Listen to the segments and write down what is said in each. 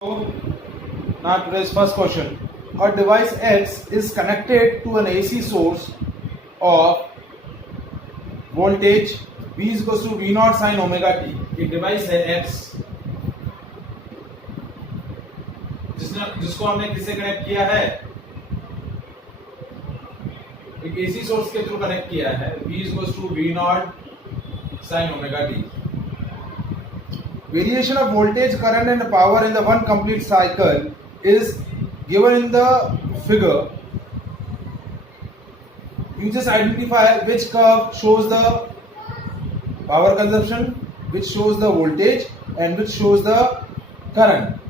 Now today's first question. A device X is connected to an AC source of voltage V is equals to V naught sin omega t. एक device है X जिसको हमने किससे connect किया है, एक AC source के through connect किया है. V is equals to V naught sin omega t. Variation of voltage, current and power in the one complete cycle is given in the figure. You just identify which curve shows the power consumption, which shows the voltage and which shows the current.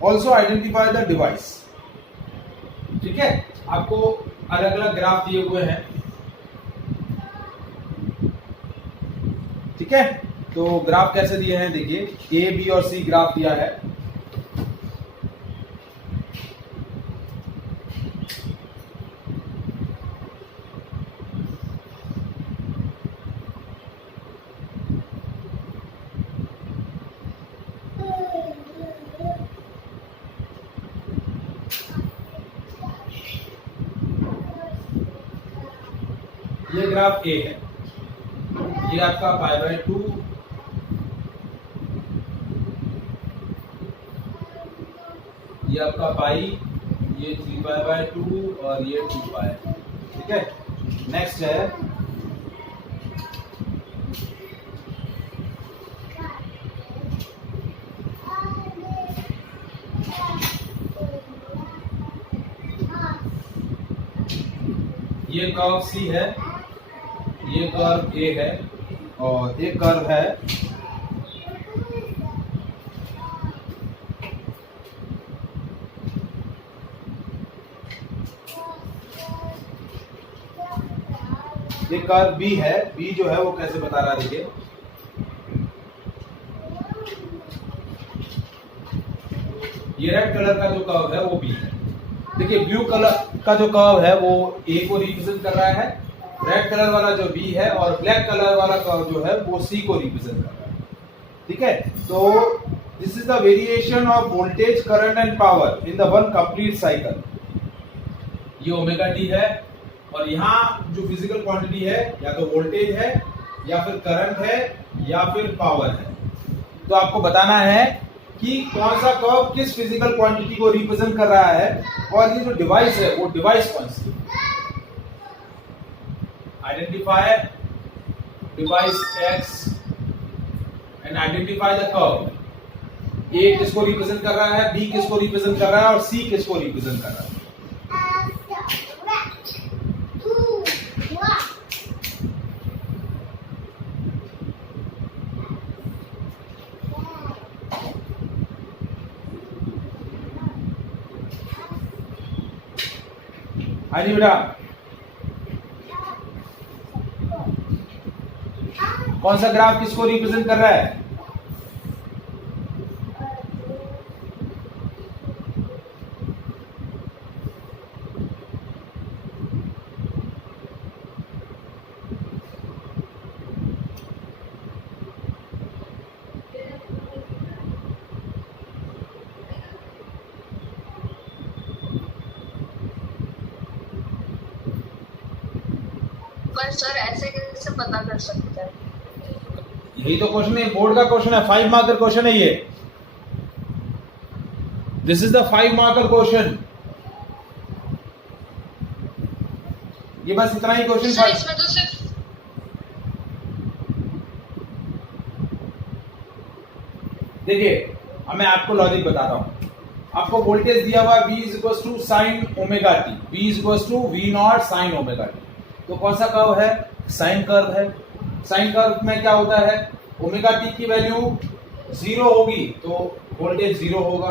Also identify the device. ठीक है, आपको अलग अलग graph दिए हुए हैं. ठीक है, तो ग्राफ कैसे दिए हैं देखिए, ए बी और सी ग्राफ दिया है. ये ग्राफ ए है, ये आपका पाई बाय 2, ये आपका पाई, ये 3 पाई बाय 2 और ये 2 पाई. ठीक है, नेक्स्ट है ये कर्व सी है, ये कर्व ए है और एक कर्व है ये कर्व बी है. बी जो है वो कैसे बता रहा है देखिए, ये रेड कलर का जो कर्व है वो बी है. देखिए ब्लू कलर का जो कर्व है वो ए को रिप्रेजेंट कर रहा है, रेड कलर वाला जो बी है और ब्लैक कलर वाला कर्व जो है वो सी को रिप्रेजेंट कर रहा है. ठीक है, तो this is the variation of voltage, current and power in the one complete cycle. ये ओमेगा टी है और यहाँ जो फिजिकल क्वांटिटी है या तो वोल्टेज है या फिर करंट है या फिर पावर है. तो आपको बताना है कि कौन सा कर्व किस फिजिकल क्वांटिटी को रिप्रेजेंट कर रहा है और ये जो डिवाइस है वो डिवाइस कौन सी है. Identify device X and identify the curve. ए किसको रिप्रेजेंट कर रहा है, बी किसको रिप्रेजेंट कर रहा है और सी किसको रिप्रेजेंट कर रहा है. हाँ जी बेटा, कौन सा ग्राफ किसको रिप्रेजेंट कर रहा है. पर सर ऐसे कैसे पता कर सकते हैं? यही तो क्वेश्चन है, बोर्ड का क्वेश्चन है, 5 मार्कर क्वेश्चन है ये. This is the 5 marker question. ये बस इतना ही क्वेश्चन सर इसमें तो सिर्फ देखिए, अब मैं आपको लॉजिक बताता हूं. आपको वोल्टेज दिया हुआ V is equal to sine omega t, V is equal to V naught sine omega t. तो कौन सा कर्व है, साइन कर्व है. साइन कर्व में क्या होता है, ओमेगा टी की वैल्यू 0 होगी तो वोल्टेज 0 होगा.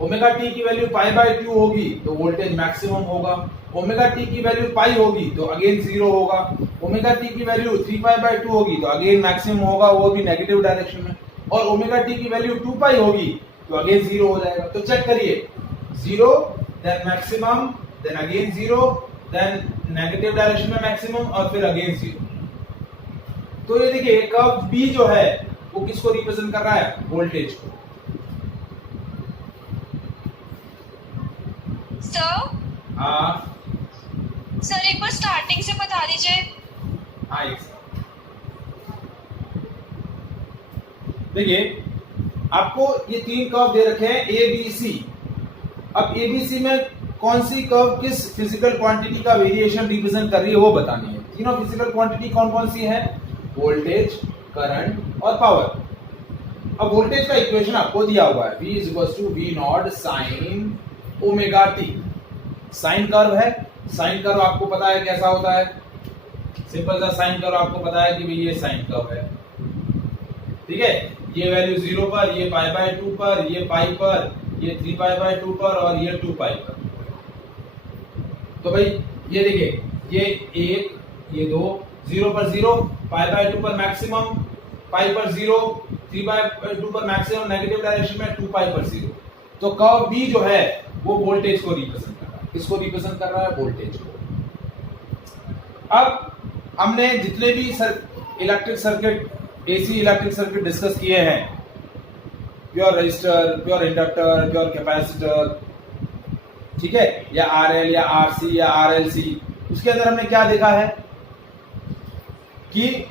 ओमेगा टी की वैल्यू पाई बाय 2 होगी तो वोल्टेज मैक्सिमम होगा. ओमेगा टी की वैल्यू पाई होगी तो अगेन 0 होगा. ओमेगा टी की वैल्यू 3 पाई बाय 2 होगी तो अगेन मैक्सिमम होगा, वो भी नेगेटिव डायरेक्शन में. और ओमेगा टी की वैल्यू 2 पाई होगी तो अगेन 0 हो जाएगा. तो चेक करिए, 0 then maximum then again 0 then negative direction में मैक्सिमम और फिर अगेन 0. तो ये देखिए कर्व बी जो है वो किसको रिप्रेजेंट कर रहा है, वोल्टेज को. सर हाँ सर एक बार स्टार्टिंग से बता दीजिए। हाँ एक सेकंड। देखिए आपको ये तीन कर्व दे रखे हैं ए बी सी। अब ए बी सी में कौन सी कर्व किस फिजिकल क्वांटिटी का वेरिएशन रिप्रेजेंट कर रही है वो बतानी है। तीनों फिजिकल क्वांटिटी कौन कौन सी है? वोल्टेज, करंट और पावर। अब वोल्टेज का इक्वेशन आपको दिया हुआ है, V is to V naught sine omega t. Sine curve है, साइन कर्व आपको पता है कैसा होता है। सिंपल सा साइन कर्व आपको पता है कि भाई ये साइन कर्व है, ठीक है। ये वैल्यू 0 पर, ये पाई बाय 2 पर, ये पाई पर, ये 3 पाई बाय 2 पर और ये 2 पाई पर। तो भाई ये देखिए, ये 1, ये 2, 0 पर 0, पाई बाय 2 पर मैक्सिमम, पाई पर 0, 3 बाय 2 पर मैक्सिमम, नेगेटिव डायरेक्शन में 2 पाई पर 0। तो कर्व B जो है वो वोल्टेज को रिप्रेजेंट कर रहा है। किसको रिप्रेजेंट कर रहा है? वोल्टेज को। अब हमने जितने भी electric circuit, AC electric circuit discuss किए हैं, pure resistor, pure inductor, pure capacitor, ठीक है, या आरएल या आरसी या आरएलसी, उसके अंदर हमने क्या देखा है कि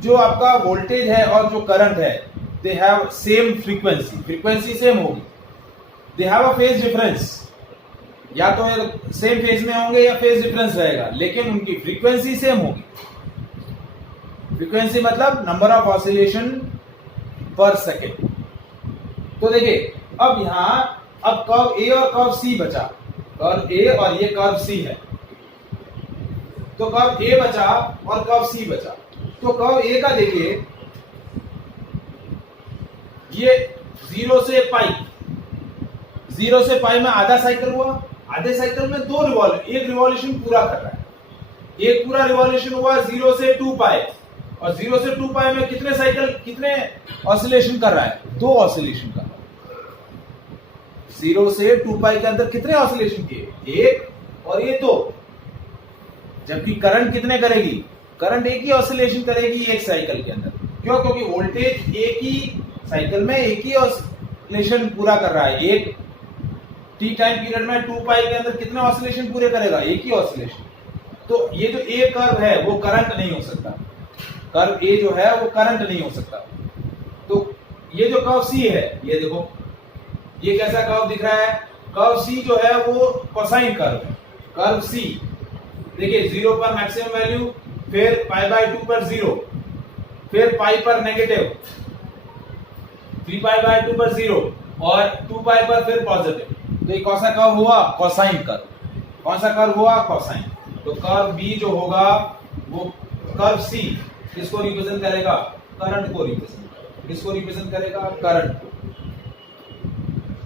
जो आपका वोल्टेज है और जो करंट है, they have same frequency, frequency same होगी। They have a phase difference, या तो सेम फेज में होंगे या फेज डिफरेंस रहेगा, लेकिन उनकी फ्रीक्वेंसी सेम होगी। फ्रीक्वेंसी मतलब नंबर ऑफ ऑसिलेशन पर सेकेंड। तो देखिए अब यहां अब कर्व ए और कर्व सी बचा, कर्व ए और ये कर्व सी है। तो कर्व ए बचा और कर्व सी बचा। तो कर्व ए का देखिए, ये 0 से पाई, 0 से पाई में आधा साइकिल हुआ, आधे साइकिल में एक रिवॉल्यूशन पूरा कर रहा है। एक पूरा रिवॉल्यूशन हुआ 0 से 2 पाई, और 0 से 2 पाई में कितने साइकिल, कितने ऑसिलेशन कर रहा है? 2 ऑसिलेशन कर रहा है। 0 से 2 पाई के अंदर कितने ऑसिलेशन किए? 1 और ये 2। जबकि करंट कितने करेगी? करंट एक ही ऑसिलेशन करेगी एक साइकिल के अंदर। क्यों? क्योंकि वोल्टेज एक ही साइकिल में एक ही ऑसिलेशन पूरा कर रहा है। एक टी टाइम पीरियड में 2 पाई के अंदर कितने ऑसिलेशन पूरे करेगा? एक ही ऑसिलेशन। तो ये जो ए कर्व है वो करंट नहीं हो सकता, कर्व ए जो है वो करंट नहीं हो सकता। तो ये जो कर्व सी है, ये देखो ये कैसा कर्व दिख रहा है? कर्व सी जो है वो कोसाइन कर्व है। कर्व सी देखिए 0 पर मैक्सिमम वैल्यू, फिर पाई बाय 2 पर 0, फिर पाई पर नेगेटिव, 3 पाई बाय 2 पर 0 और 2 पाई पर फिर पॉजिटिव। तो ये कौन सा कर्व हुआ? Cosine curve. कौन सा कर्व हुआ? कोसाइन। तो कर्व बी जो होगा वो कर्व सी किसको रिप्रेजेंट करेगा? करंट को रिप्रेजेंट करेगा। किसको रिप्रेजेंट करेगा? करंट को।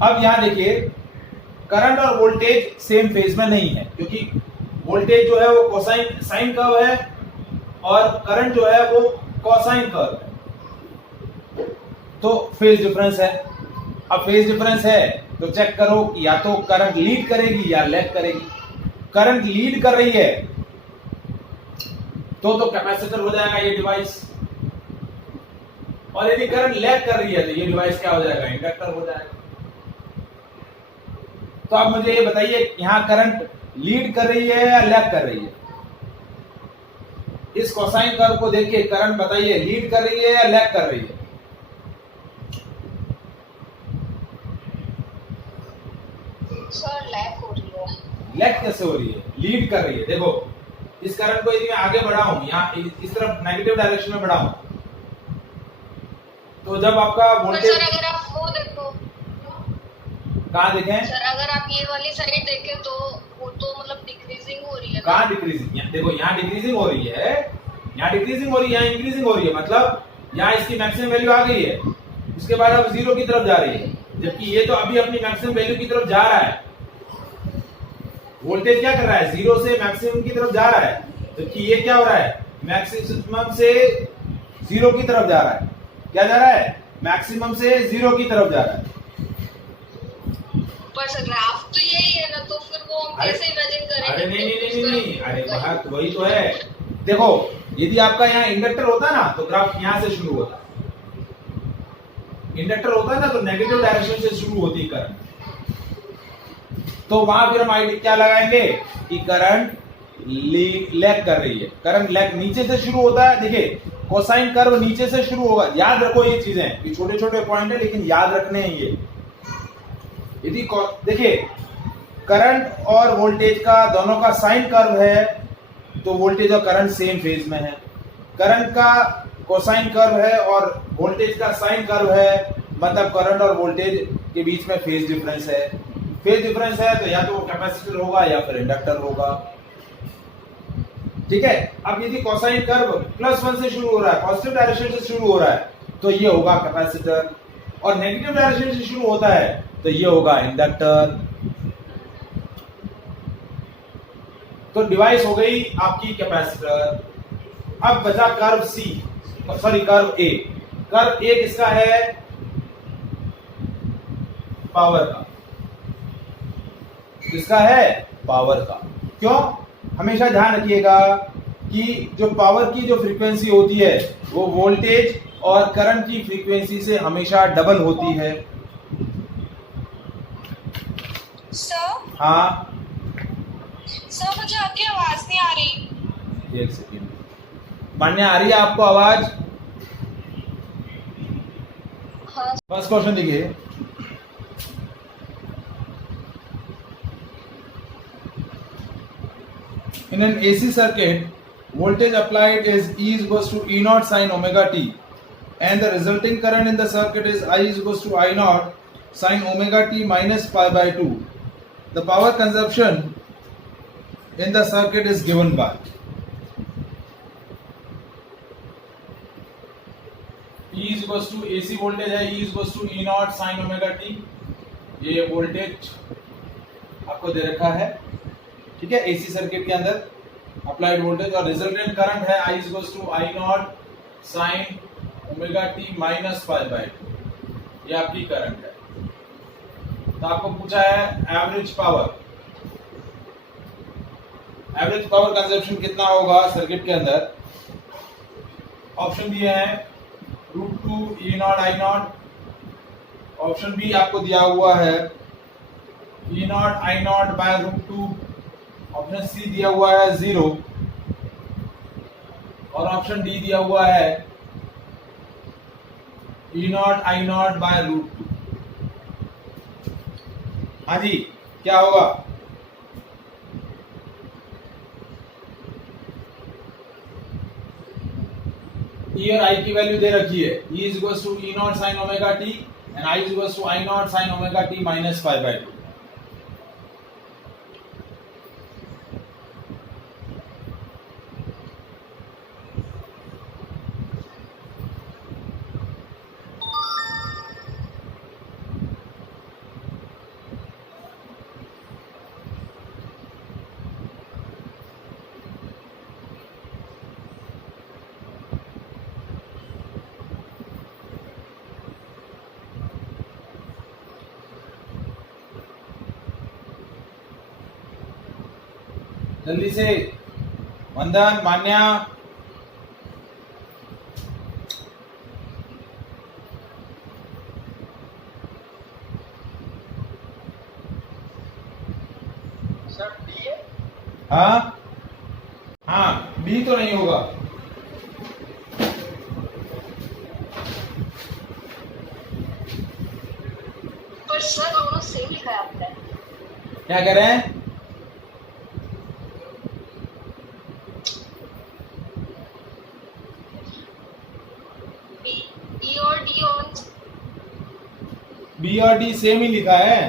अब यहां देखिए, करंट और वोल्टेज सेम फेज में नहीं है, क्योंकि वोल्टेज जो है वो कोसाइन साइन कर्व है और करंट जो है वो कोसाइन कर्व है। तो फेज डिफरेंस है। अब फेज डिफरेंस है तो चेक करो कि या तो करंट लीड करेगी या लैग करेगी। करंट लीड कर रही है तो कैपेसिटर हो जाएगा ये डिवाइस, और यदि करंट लैग कर रही है तो ये डिवाइस क्या हो जाएगा? इंडक्टर हो जाएगा। तो आप मुझे ये बताइए, यहां करंट लीड कर रही है या लैग कर रही है? इस कोसाइन कर्व को देखिए, करंट बताइए लीड कर रही है या लैग कर रही है? सर लैग हो रही है। लैग कैसे हो रही है? लीड कर रही है। देखो इस करंट को यदि मैं आगे बढ़ाऊं, यहाँ इस तरफ नेगेटिव डायरेक्शन में बढ़ाऊं, तो जब आपका वोल्टेज, सर अगर आप वो देखो, कहां देखें? सर अगर आप ये वाली साइड देखें तो वो तो मतलब डिक्रीजिंग हो रही है। कहां डिक्रीजिंग? देखो यहाँ डिक्रीजिंग हो रही है, यहाँ डिक्रीजिंग हो रही है, यहाँ इंक्रीजिंग हो रही है। मतलब यहाँ इसकी मैक्सिमम वैल्यू आ गई है, उसके बाद अब 0 की तरफ जा रही है, जबकि ये तो अभी अपनी मैक्सिमम वैल्यू की तरफ जा रहा है। वोल्टेज क्या कर रहा है? 0 से मैक्सिमम की तरफ जा रहा है, जबकि ये क्या हो रहा है? मैक्सिमम से 0 की तरफ जा रहा है। क्या जा रहा है? मैक्सिमम से 0 की तरफ जा रहा है। पर सर ग्राफ तो यही है ना, तो फिर वो हम कैसे इमेजिन करेंगे? अरे नहीं, अरे बात वही तो है। देखो यदि आपका यहाँ इंडक्टर होता ना तो ग्राफ यहाँ से शुरू होता। इंडक्टर होता है ना तो नेगेटिव डायरेक्शन से शुरू होती करंट, तो वहां फिर हम आईडी क्या लगाएंगे कि करंट लैग कर रही है। करंट लैग नीचे से शुरू होता है। देखिए कोसाइन कर्व नीचे से शुरू होगा। याद रखो ये चीजें, ये छोटे छोटे पॉइंट है लेकिन याद रखने हैं ये। यदि देखिए करंट और वोल्टेज का दोनों का साइन कर्व है तो वोल्टेज और करंट सेम फेज में है। करंट का कोसाइन कर्व है और वोल्टेज का साइन कर्व है, मतलब करंट और वोल्टेज के बीच में फेज डिफरेंस है। फेज डिफरेंस है तो या तो कैपेसिटर होगा या फिर इंडक्टर होगा। ठीक है। अब यदि कोसाइन कर्व +1 से शुरू हो रहा है, पॉजिटिव डायरेक्शन से शुरू हो रहा है, तो ये होगा कैपेसिटर, और नेगेटिव डायरेक्शन से शुरू होता है तो ये होगा इंडक्टर। तो डिवाइस हो गई आपकी कैपेसिटर। अब बचा कर्व कर्व ए। कर्व ए किसका है? पावर का। किसका है? पावर का। क्यों? हमेशा ध्यान रखिएगा कि जो पावर की जो फ्रीक्वेंसी होती है वो वोल्टेज और करंट की फ्रीक्वेंसी से हमेशा डबल होती है। सर हाँ सर मुझे आपकी आवाज नहीं आ रही। एक सेकेंड। मान्य आ रही है आपको आवाज? हाँ फर्स्ट क्वेश्चन देखिए। In an AC circuit, voltage applied is E is equals to E naught sin omega t, and the resulting current in the circuit is I is equals to I naught sin omega t minus pi by 2. The power consumption in the circuit is given by E is equals to AC voltage है, E is equals to E naught sin omega t। ये voltage आपको दे रखा है, ठीक है, AC circuit के अंदर applied voltage, और रिजल्टेंट करंट है I is equals to I naught sin omega t minus pi by 2। ये आपकी करंट है। तो आपको पूछा है एवरेज पावर कंजप्शन कितना होगा सर्किट के अंदर। ऑप्शन दिए हैं √2 E naught I naught। Option B आपको दिया हुआ है E naught I naught by √2। Option C दिया हुआ है 0, और ऑप्शन डी दिया हुआ है E naught I naught by √2। हाँ जी, क्या होगा? E और I की वैल्यू दे रखी है। E is equals to E naught sin omega t and I is equals to I naught sin omega t minus pi by 2। जल्दी से वंदन, मान्या। सर डी है? हाँ हाँ, बी तो नहीं होगा। पर सर दोनों सेम लिखा है आपने। क्या कह रहे हैं? ई और डी और बी और डी सेम ही लिखा है।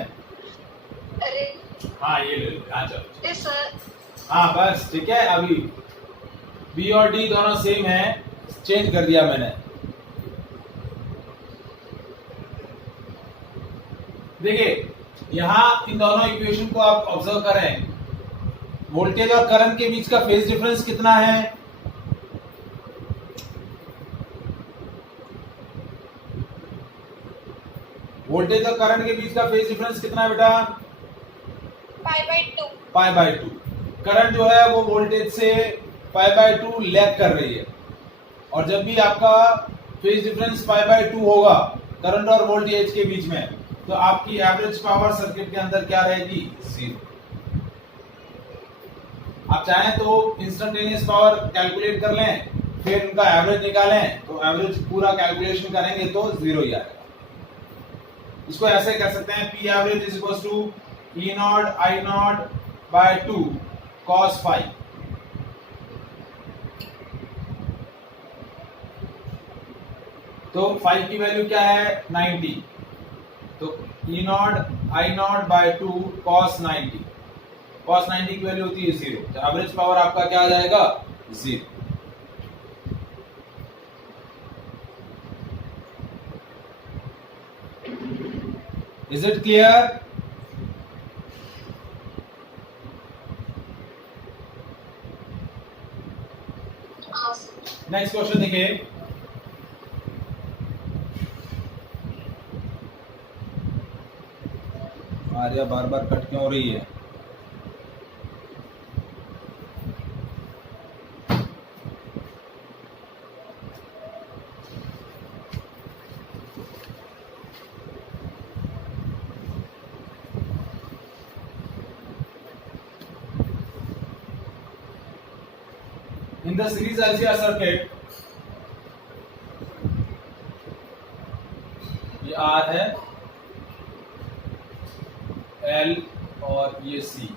अरे हाँ ये ले लो, हाँ चलो। सर हाँ बस ठीक है। अभी बी और डी दोनों सेम है, चेंज कर दिया मैंने। देखिए यहाँ इन दोनों इक्वेशन को आप ऑब्जर्व करें, वोल्टेज और करंट के बीच का फेज डिफरेंस कितना है? वोल्टेज और करंट के बीच का फेज डिफरेंस कितना है बेटा? Pi by 2। करंट जो है वो वोल्टेज से π/2 लैग कर रही है, और जब भी आपका फेज डिफरेंस π/2 होगा करंट और वोल्टेज के बीच में, तो आपकी एवरेज पावर सर्किट के अंदर क्या रहेगी? 0। आप चाहें तो इंस्टेंटेनियस पावर कैलकुलेट कर लें, फिर उनका एवरेज निकालें, तो एवरेज पूरा कैलकुलेशन करेंगे तो 0 ही आएगा। इसको ऐसे कर सकते हैं, P average is equal to E not I not bye 2 cos phi। तो phi की वैल्यू क्या है? 90। तो E not I not bye 2 cos 90। cos 90 की वैल्यू होती है 0, तो एवरेज पावर आपका क्या आ जाएगा? 0। Is it clear? हाँ सर। नेक्स्ट क्वेश्चन देखिए, आर्या बार बार कट क्यों हो रही है? In the series LCR circuit, ये R है, L और ये C।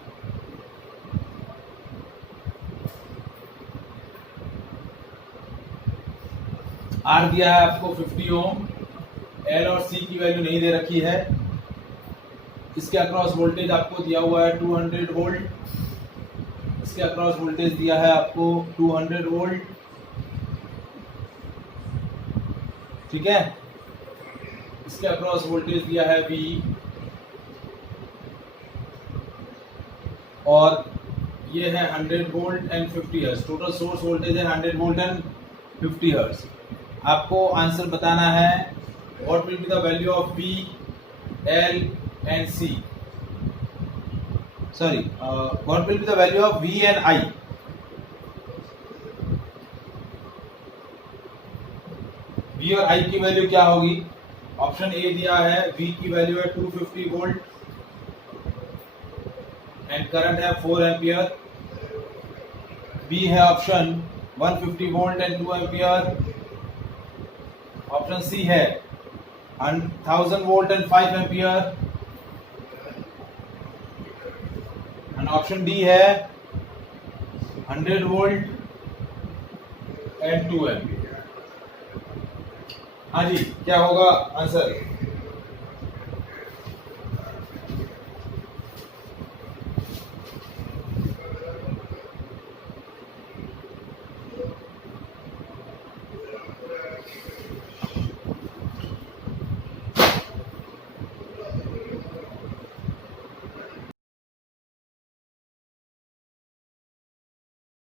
R दिया है आपको 50 ओम, L और C की वैल्यू नहीं दे रखी है। इसके अक्रॉस वोल्टेज आपको दिया हुआ है 200 वोल्ट, इसके अक्रॉस वोल्टेज दिया है आपको 200 वोल्ट, ठीक है। इसके अक्रॉस वोल्टेज दिया है V, और ये है 100 volt and 50 hertz. Total source voltage है 100 वोल्ट एंड 50 हर्ट्ज। आपको आंसर बताना है what will be the value of V, L and C। Sorry, what will be the value of V and I? V और I की value क्या होगी? Option A दिया है, V की वैल्यू है 250 वोल्ट एंड करंट है 4 एम्पियर। B है option 150 volt and 2 ampere. Option C है 1000 volt and 5 ampere. Option D है 100 वोल्ट एंड 2 एम्पियर। हाँ जी, क्या होगा आंसर?